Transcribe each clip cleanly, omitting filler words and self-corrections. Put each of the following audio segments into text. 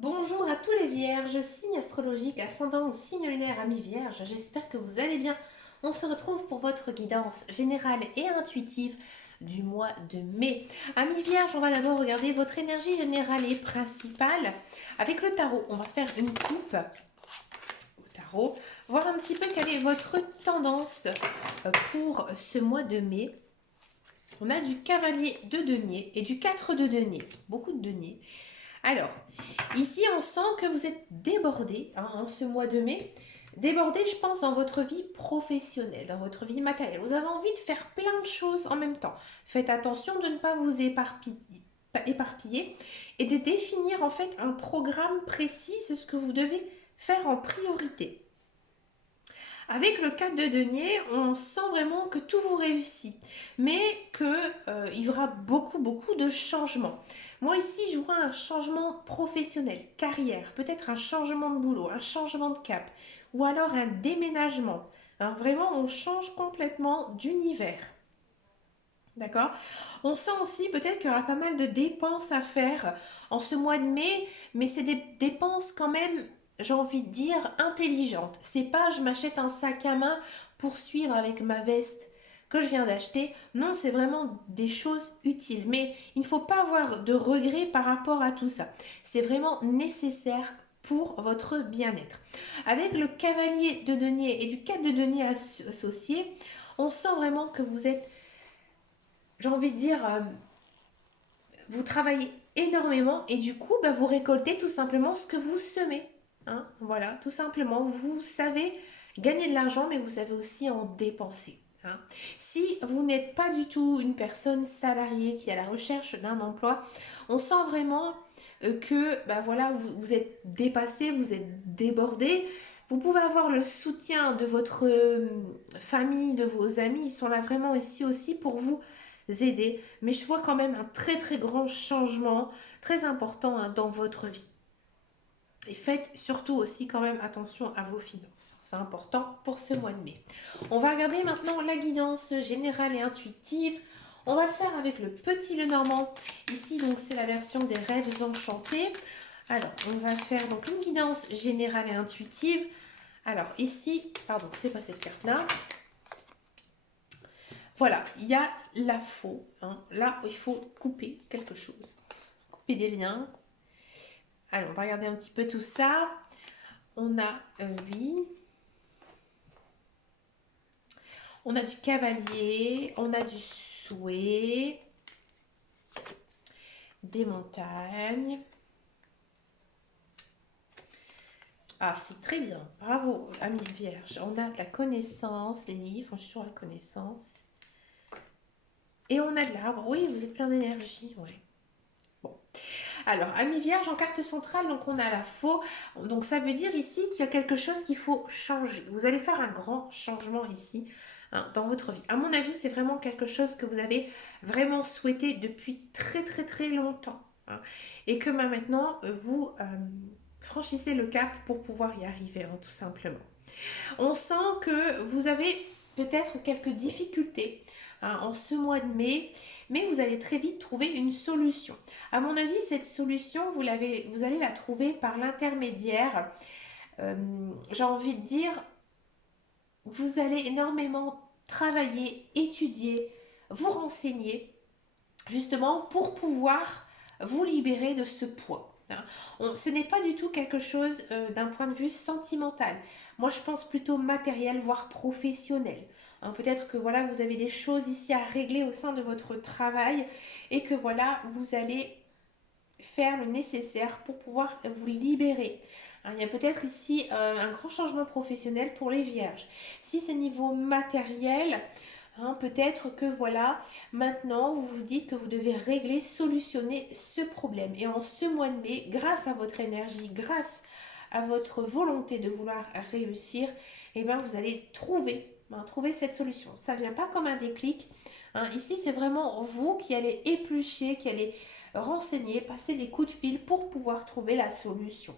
Bonjour à tous les vierges, signe astrologique, ascendant ou signe lunaire, ami vierge, j'espère que vous allez bien. On se retrouve pour votre guidance générale et intuitive du mois de mai. Ami vierge, on va d'abord regarder votre énergie générale et principale avec le tarot. On va faire une coupe au tarot, voir un petit peu quelle est votre tendance pour ce mois de mai. On a du cavalier de denier et du 4 de denier, beaucoup de denier. Alors, ici, on sent que vous êtes débordé en ce mois de mai. Débordé, je pense, dans votre vie professionnelle, dans votre vie matérielle. Vous avez envie de faire plein de choses en même temps. Faites attention de ne pas vous éparpiller et de définir en fait un programme précis, c'est ce que vous devez faire en priorité. Avec le 4 de denier, on sent vraiment que tout vous réussit, mais qu'il y aura beaucoup de changements. Moi ici, je vois un changement professionnel, carrière, peut-être un changement de boulot, un changement de cap, ou alors un déménagement. Hein, vraiment, on change complètement d'univers. D'accord. On sent aussi peut-être qu'il y aura pas mal de dépenses à faire en ce mois de mai, mais c'est des dépenses quand même, j'ai envie de dire, intelligentes. C'est pas je m'achète un sac à main pour suivre avec ma veste que je viens d'acheter. Non, c'est vraiment des choses utiles. Mais il ne faut pas avoir de regrets par rapport à tout ça. C'est vraiment nécessaire pour votre bien-être. Avec le cavalier de denier et du 4 de denier associé, on sent vraiment que vous êtes, j'ai envie de dire, vous travaillez énormément et du coup, vous récoltez tout simplement ce que vous semez. Hein, voilà, tout simplement, vous savez gagner de l'argent, mais vous savez aussi en dépenser. Hein. Si vous n'êtes pas du tout une personne salariée qui est à la recherche d'un emploi, on sent vraiment que voilà, vous êtes dépassé, vous êtes débordé. Vous pouvez avoir le soutien de votre famille, de vos amis. Ils sont là vraiment ici aussi pour vous aider. Mais je vois quand même un très grand changement, très important hein, dans votre vie. Et faites surtout aussi quand même attention à vos finances. C'est important pour ce mois de mai. On va regarder maintenant la guidance générale et intuitive. On va le faire avec le petit Lenormand. Ici, donc, c'est la version des rêves enchantés. Alors, on va faire donc une guidance générale et intuitive. Alors, ici, pardon, c'est pas cette carte-là. Voilà, il y a la faux. Hein. Là, il faut couper quelque chose. Couper des liens. Alors, on va regarder un petit peu tout ça. On a, oui. On a du cavalier. On a du souhait. Des montagnes. Ah, c'est très bien. Bravo, amis vierge. On a de la connaissance, les livres, on toujours la connaissance. Et on a de l'arbre. Oui, vous êtes plein d'énergie, ouais. Bon. Alors, amis vierge en carte centrale, donc on a la faux. Donc ça veut dire ici qu'il y a quelque chose qu'il faut changer. Vous allez faire un grand changement ici hein, dans votre vie. À mon avis, c'est vraiment quelque chose que vous avez vraiment souhaité depuis très longtemps. Hein, et que maintenant, vous franchissez le cap pour pouvoir y arriver, hein, tout simplement. On sent que vous avez peut-être quelques difficultés hein, en ce mois de mai, mais vous allez très vite trouver une solution. À mon avis, cette solution, vous allez la trouver par l'intermédiaire, j'ai envie de dire, vous allez énormément travailler, étudier, vous renseigner, justement pour pouvoir vous libérer de ce poids. Hein. Ce n'est pas du tout quelque chose d'un point de vue sentimental. Moi, je pense plutôt matériel, voire professionnel. Hein, peut-être que voilà, vous avez des choses ici à régler au sein de votre travail et que voilà, vous allez faire le nécessaire pour pouvoir vous libérer. Hein, il y a peut-être ici un grand changement professionnel pour les vierges. Si c'est niveau matériel, hein, peut-être que voilà, maintenant vous vous dites que vous devez régler, solutionner ce problème. Et en ce mois de mai, grâce à votre énergie, grâce à votre volonté de vouloir réussir, eh bien, vous allez trouver cette solution. Ça ne vient pas comme un déclic. Hein. Ici, c'est vraiment vous qui allez éplucher, qui allez renseigner, passer des coups de fil pour pouvoir trouver la solution.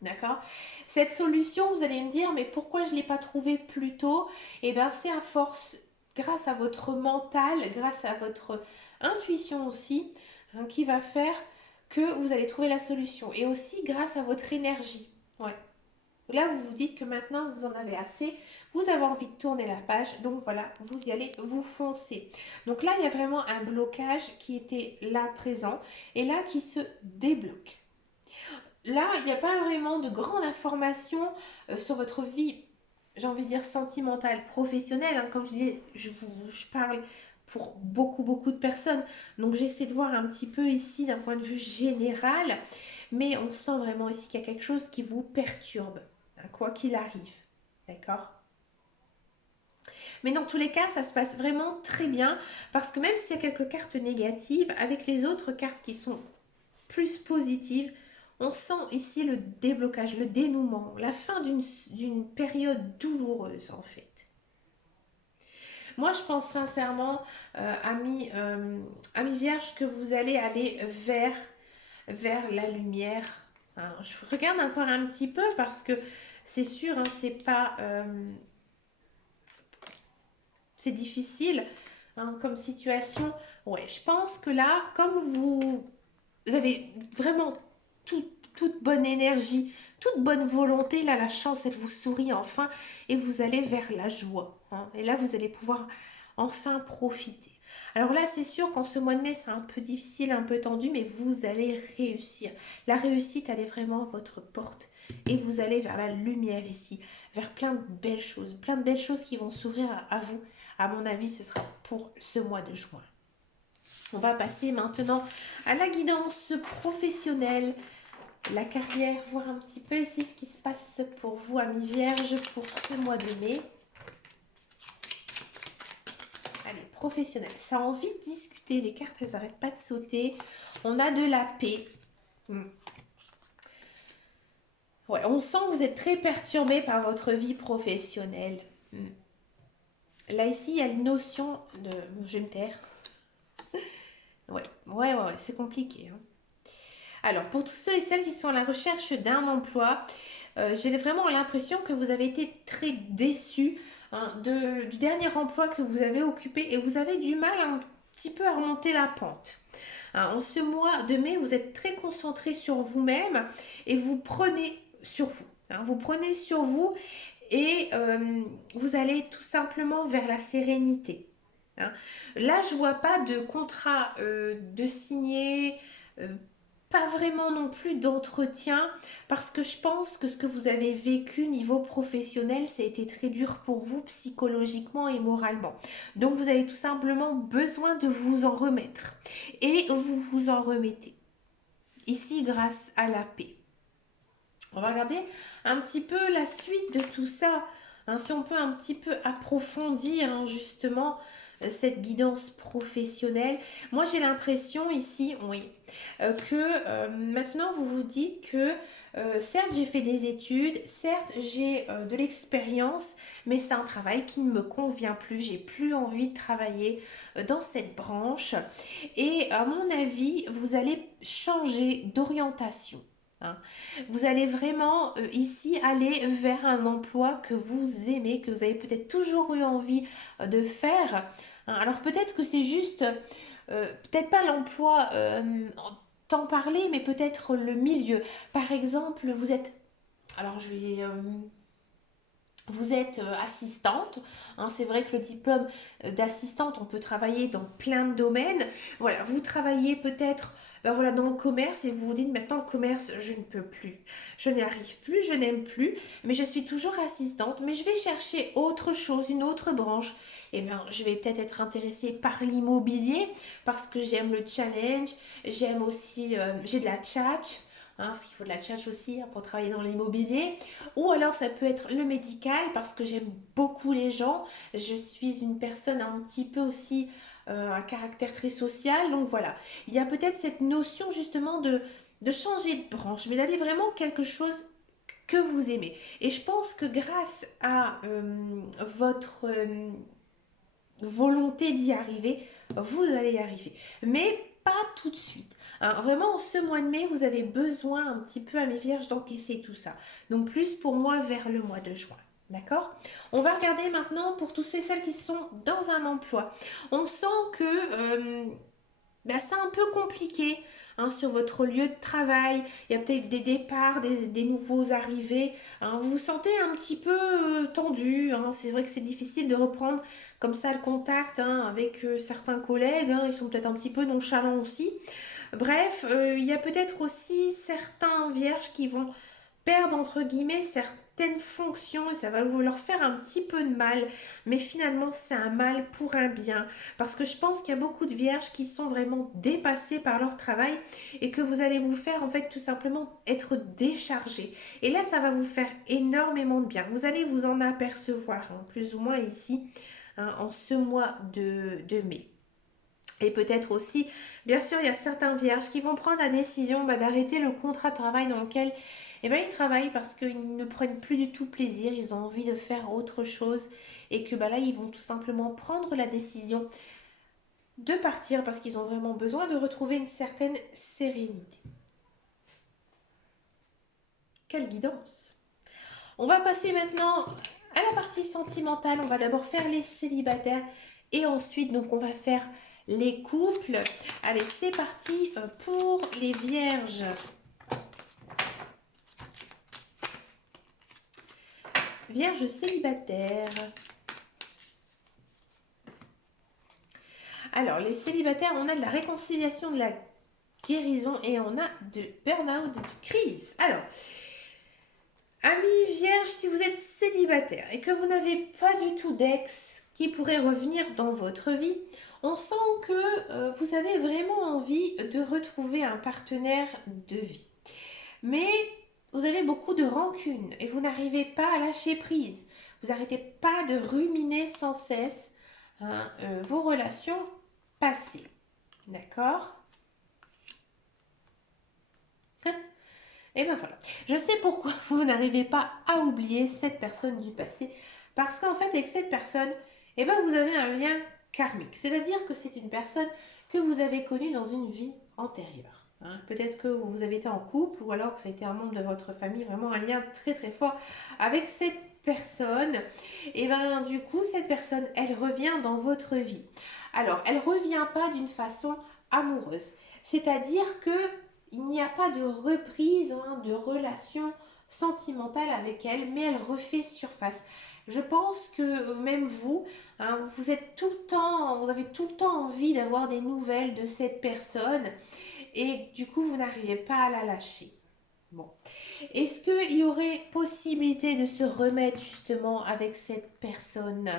D'accord. Cette solution, vous allez me dire, mais pourquoi je ne l'ai pas trouvée plus tôt? Eh bien, c'est à force, grâce à votre mental, grâce à votre intuition aussi, hein, qui va faire que vous allez trouver la solution. Et aussi grâce à votre énergie. Ouais. Là, vous vous dites que maintenant, vous en avez assez, vous avez envie de tourner la page, donc voilà, vous y allez, vous foncez. Donc là, il y a vraiment un blocage qui était là présent et là qui se débloque. Là, il n'y a pas vraiment de grande information sur votre vie, j'ai envie de dire sentimentale, professionnelle. Hein. Comme je disais, je parle pour beaucoup de personnes. Donc j'essaie de voir un petit peu ici d'un point de vue général. Mais on sent vraiment ici qu'il y a quelque chose qui vous perturbe, hein, quoi qu'il arrive. D'accord? Mais dans tous les cas, ça se passe vraiment très bien. Parce que même s'il y a quelques cartes négatives, avec les autres cartes qui sont plus positive, on sent ici le déblocage, le dénouement, la fin d'une période douloureuse en fait. Moi, je pense sincèrement, amis vierges, que vous allez aller vers la lumière. Hein, je regarde encore un petit peu parce que c'est sûr, hein, c'est pas, c'est difficile hein, comme situation. Ouais, je pense que là, comme vous avez vraiment toute bonne énergie, toute bonne volonté. Là, la chance, elle vous sourit enfin et vous allez vers la joie. Hein. Et là, vous allez pouvoir enfin profiter. Alors là, c'est sûr qu'en ce mois de mai, c'est un peu difficile, un peu tendu, mais vous allez réussir. La réussite, elle est vraiment à votre porte. Et vous allez vers la lumière ici, vers plein de belles choses qui vont s'ouvrir à vous. À mon avis, ce sera pour ce mois de juin. On va passer maintenant à la guidance professionnelle, la carrière, voir un petit peu ici ce qui se passe pour vous, amis vierges, pour ce mois de mai. Allez, professionnel, ça a envie de discuter, les cartes, elles n'arrêtent pas de sauter. On a de la paix. Ouais, on sent que vous êtes très perturbé par votre vie professionnelle. Là, ici, il y a une notion de... Je vais me taire. Ouais, c'est compliqué. Hein. Alors, pour tous ceux et celles qui sont à la recherche d'un emploi, j'ai vraiment l'impression que vous avez été très déçus hein, du dernier emploi que vous avez occupé et vous avez du mal un petit peu à remonter la pente. Hein, en ce mois de mai, vous êtes très concentré sur vous-même et vous prenez sur vous. Hein, vous prenez sur vous et vous allez tout simplement vers la sérénité. Hein. Là, je vois pas de contrat de signer, euh, pas vraiment non plus d'entretien, parce que je pense que ce que vous avez vécu niveau professionnel, ça a été très dur pour vous psychologiquement et moralement. Donc, vous avez tout simplement besoin de vous en remettre. Et vous vous en remettez. Ici, grâce à la paix. On va regarder un petit peu la suite de tout ça. Hein, si on peut un petit peu approfondir hein, justement cette guidance professionnelle. Moi, j'ai l'impression ici, oui, que maintenant vous vous dites que certes j'ai fait des études, certes j'ai de l'expérience, mais c'est un travail qui ne me convient plus. J'ai plus envie de travailler dans cette branche. Et à mon avis, vous allez changer d'orientation. Hein. Vous allez vraiment ici aller vers un emploi que vous aimez, que vous avez peut-être toujours eu envie de faire. Hein. Alors peut-être que c'est juste, peut-être pas l'emploi en temps parlé, mais peut-être le milieu. Par exemple, vous êtes, alors je vais... vous êtes assistante, hein, c'est vrai que le diplôme d'assistante, on peut travailler dans plein de domaines. Voilà, vous travaillez peut-être ben voilà, dans le commerce et vous vous dites maintenant le commerce, je ne peux plus, je n'y arrive plus, je n'aime plus, mais je suis toujours assistante, mais je vais chercher autre chose, une autre branche. Et bien, je vais peut-être être intéressée par l'immobilier parce que j'aime le challenge, j'aime aussi, j'ai de la tchatch. Hein, parce qu'il faut de la tchatch aussi hein, pour travailler dans l'immobilier. Ou alors ça peut être le médical parce que j'aime beaucoup les gens. Je suis une personne un petit peu aussi un caractère très social. Donc voilà, il y a peut-être cette notion justement de changer de branche, mais d'aller vraiment quelque chose que vous aimez. Et je pense que grâce à votre volonté d'y arriver, vous allez y arriver. Mais pas tout de suite. Hein, vraiment, en ce mois de mai, vous avez besoin un petit peu à mes vierges d'encaisser tout ça. Donc plus pour moi vers le mois de juin. D'accord? On va regarder maintenant pour tous ceux et celles qui sont dans un emploi. On sent que ben, c'est un peu compliqué hein, sur votre lieu de travail. Il y a peut-être des départs, des nouveaux arrivés. Hein. Vous vous sentez un petit peu tendu. Hein. C'est vrai que c'est difficile de reprendre comme ça le contact hein, avec certains collègues. Hein. Ils sont peut-être un petit peu nonchalants aussi. Bref, il y a peut-être aussi certains vierges qui vont perdre entre guillemets certaines fonctions et ça va leur faire un petit peu de mal, mais finalement c'est un mal pour un bien parce que je pense qu'il y a beaucoup de vierges qui sont vraiment dépassées par leur travail et que vous allez vous faire en fait tout simplement être déchargé et là ça va vous faire énormément de bien, vous allez vous en apercevoir hein, plus ou moins ici hein, en ce mois de mai. Et peut-être aussi, bien sûr, il y a certains vierges qui vont prendre la décision bah, d'arrêter le contrat de travail dans lequel ils travaillent parce qu'ils ne prennent plus du tout plaisir, ils ont envie de faire autre chose et que bah, là, ils vont tout simplement prendre la décision de partir parce qu'ils ont vraiment besoin de retrouver une certaine sérénité. Quelle guidance! On va passer maintenant à la partie sentimentale. On va d'abord faire les célibataires et ensuite donc on va faire les couples. Allez, c'est parti pour les vierges. Vierges célibataires. Alors, les célibataires, on a de la réconciliation, de la guérison et on a de burn-out, de crise. Alors, amis vierges, si vous êtes célibataire et que vous n'avez pas du tout d'ex qui pourrait revenir dans votre vie, on sent que vous avez vraiment envie de retrouver un partenaire de vie. Mais vous avez beaucoup de rancune et vous n'arrivez pas à lâcher prise. Vous n'arrêtez pas de ruminer sans cesse hein, vos relations passées. D'accord? Et ben voilà. Je sais pourquoi vous n'arrivez pas à oublier cette personne du passé. Parce qu'en fait, avec cette personne, eh ben, vous avez un lien karmique. C'est-à-dire que c'est une personne que vous avez connue dans une vie antérieure. Hein. Peut-être que vous avez été en couple ou alors que ça a été un membre de votre famille, vraiment un lien très très fort avec cette personne. Et ben du coup, cette personne, elle revient dans votre vie. Alors, elle revient pas d'une façon amoureuse. C'est-à-dire que il n'y a pas de reprise hein, de relation sentimentale avec elle, mais elle refait surface. Je pense que même vous, hein, vous êtes tout le temps, vous avez tout le temps envie d'avoir des nouvelles de cette personne et du coup vous n'arrivez pas à la lâcher. Bon. Est-ce qu'il y aurait possibilité de se remettre justement avec cette personne?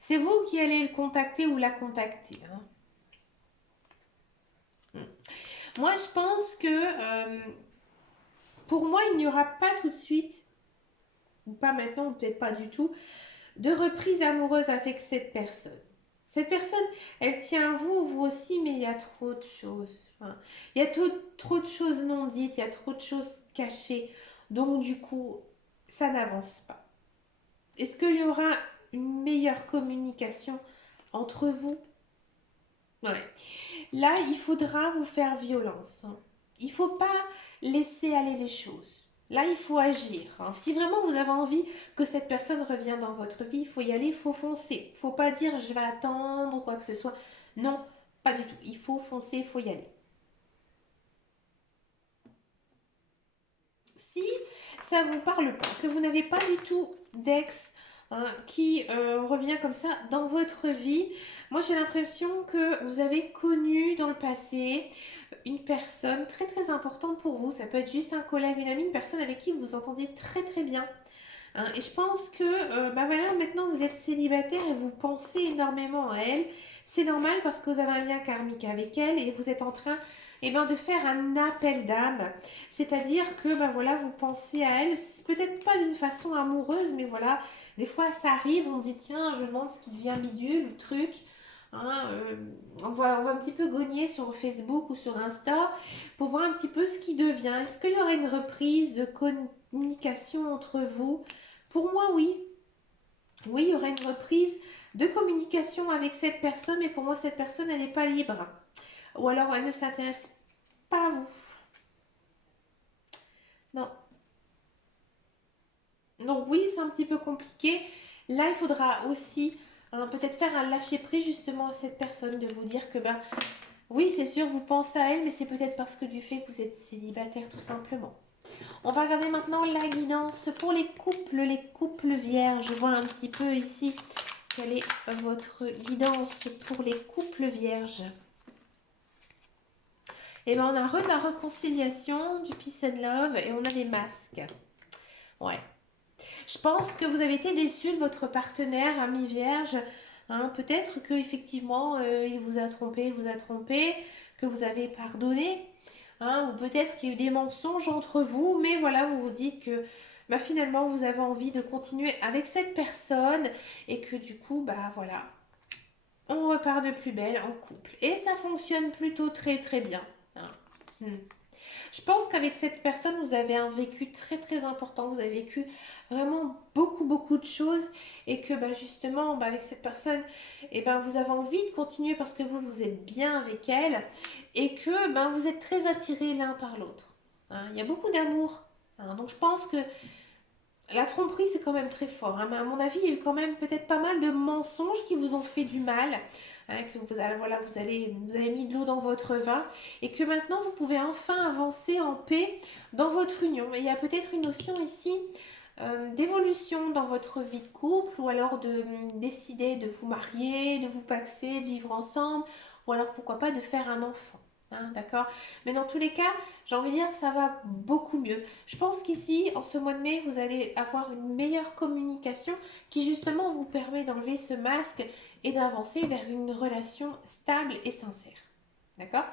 C'est vous qui allez le contacter ou la contacter. Hein. Moi, je pense que pour moi, il n'y aura pas tout de suite, ou pas maintenant, ou peut-être pas du tout, de reprise amoureuse avec cette personne. Cette personne, elle tient à vous, vous aussi, mais il y a trop de choses. Enfin, il y a trop de choses non dites, il y a trop de choses cachées. Donc, du coup, ça n'avance pas. Est-ce qu'il y aura une meilleure communication entre vous? Ouais. Là, il faudra vous faire violence. Hein. Il ne faut pas laisser aller les choses. Là, il faut agir. Hein. Si vraiment vous avez envie que cette personne revienne dans votre vie, il faut y aller, il faut foncer. Il ne faut pas dire je vais attendre ou quoi que ce soit. Non, pas du tout. Il faut foncer, il faut y aller. Si ça ne vous parle pas, que vous n'avez pas du tout d'ex hein, qui revient comme ça dans votre vie, moi j'ai l'impression que vous avez connu dans le passé une personne très très importante pour vous. Ça peut être juste un collègue, une amie, une personne avec qui vous vous entendez très très bien. Hein. Et je pense que bah voilà, maintenant vous êtes célibataire et vous pensez énormément à elle. C'est normal parce que vous avez un lien karmique avec elle et vous êtes en train eh ben, de faire un appel d'âme. C'est-à-dire que bah voilà, vous pensez à elle, peut-être pas d'une façon amoureuse, mais voilà, des fois ça arrive, on dit tiens, je me demande ce qui devient bidule, le truc. Hein, on va un petit peu gogner sur Facebook ou sur Insta pour voir un petit peu ce qui devient. Est-ce qu'il y aurait une reprise de communication entre vous? Pour moi, oui. Oui, il y aurait une reprise de communication avec cette personne, mais pour moi, cette personne, elle n'est pas libre. Ou alors, elle ne s'intéresse pas à vous. Non. Donc oui, c'est un petit peu compliqué. Là, il faudra aussi Hein, peut-être faire un lâcher-prise justement à cette personne, de vous dire que ben oui, c'est sûr, vous pensez à elle, mais c'est peut-être parce que du fait que vous êtes célibataire tout simplement. On va regarder maintenant la guidance pour les couples vierges. Je vois un petit peu ici quelle est votre guidance pour les couples vierges. Et bien on a la réconciliation, du peace and love et on a des masques. Ouais. Je pense que vous avez été déçu de votre partenaire, ami vierge. Hein, peut-être que effectivement il vous a trompé, que vous avez pardonné. Hein, ou peut-être qu'il y a eu des mensonges entre vous, mais voilà, vous vous dites que bah, finalement vous avez envie de continuer avec cette personne et que du coup, bah voilà, on repart de plus belle en couple. Et ça fonctionne plutôt très très bien. Hein. Hmm. Je pense qu'avec cette personne, vous avez un vécu très très important. Vous avez vécu vraiment beaucoup de choses et que bah, justement, bah, avec cette personne, eh ben, vous avez envie de continuer parce que vous êtes bien avec elle et que ben, vous êtes très attirés l'un par l'autre. Hein, il y a beaucoup d'amour. Hein, donc je pense que la tromperie, c'est quand même très fort. Hein, mais à mon avis, il y a eu quand même peut-être pas mal de mensonges qui vous ont fait du mal. Hein, que voilà, vous avez mis de l'eau dans votre vin. Et que maintenant, vous pouvez enfin avancer en paix dans votre union. Et il y a peut-être une notion ici d'évolution dans votre vie de couple. Ou alors de décider de vous marier, de vous paxer, de vivre ensemble. Ou alors, pourquoi pas, de faire un enfant. Hein, d'accord. Mais dans tous les cas, j'ai envie de dire que ça va beaucoup mieux. Je pense qu'ici, en ce mois de mai, vous allez avoir une meilleure communication qui justement vous permet d'enlever ce masque et d'avancer vers une relation stable et sincère. D'accord.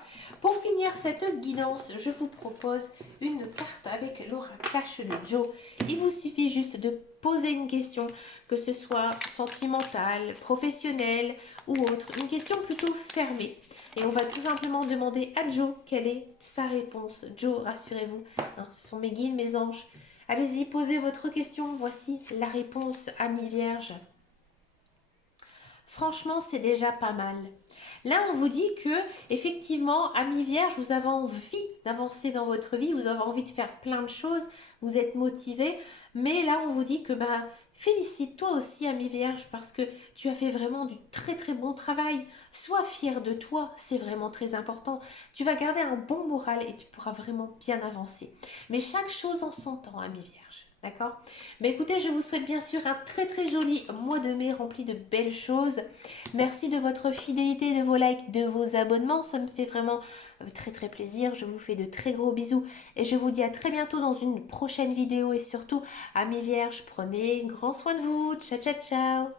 Pour finir cette guidance, je vous propose une carte avec l'oracle de Joe. Il vous suffit juste de poser une question, que ce soit sentimentale, professionnelle ou autre. Une question plutôt fermée. Et on va tout simplement demander à Joe quelle est sa réponse. Joe, rassurez-vous, hein, ce sont mes guides, mes anges. Allez-y, posez votre question. Voici la réponse, ami vierge. Franchement, c'est déjà pas mal. Là, on vous dit que, effectivement, ami vierge, vous avez envie d'avancer dans votre vie, vous avez envie de faire plein de choses, vous êtes motivé, mais là, on vous dit que, bah, félicite-toi aussi, ami vierge, parce que tu as fait vraiment du très très bon travail. Sois fier de toi, c'est vraiment très important. Tu vas garder un bon moral et tu pourras vraiment bien avancer. Mais chaque chose en son temps, ami vierge. D'accord. Mais écoutez, je vous souhaite bien sûr un très très joli mois de mai rempli de belles choses. Merci de votre fidélité, de vos likes, de vos abonnements. Ça me fait vraiment très très plaisir. Je vous fais de très gros bisous et je vous dis à très bientôt dans une prochaine vidéo. Et surtout, amis vierges, prenez grand soin de vous. Ciao ciao ciao.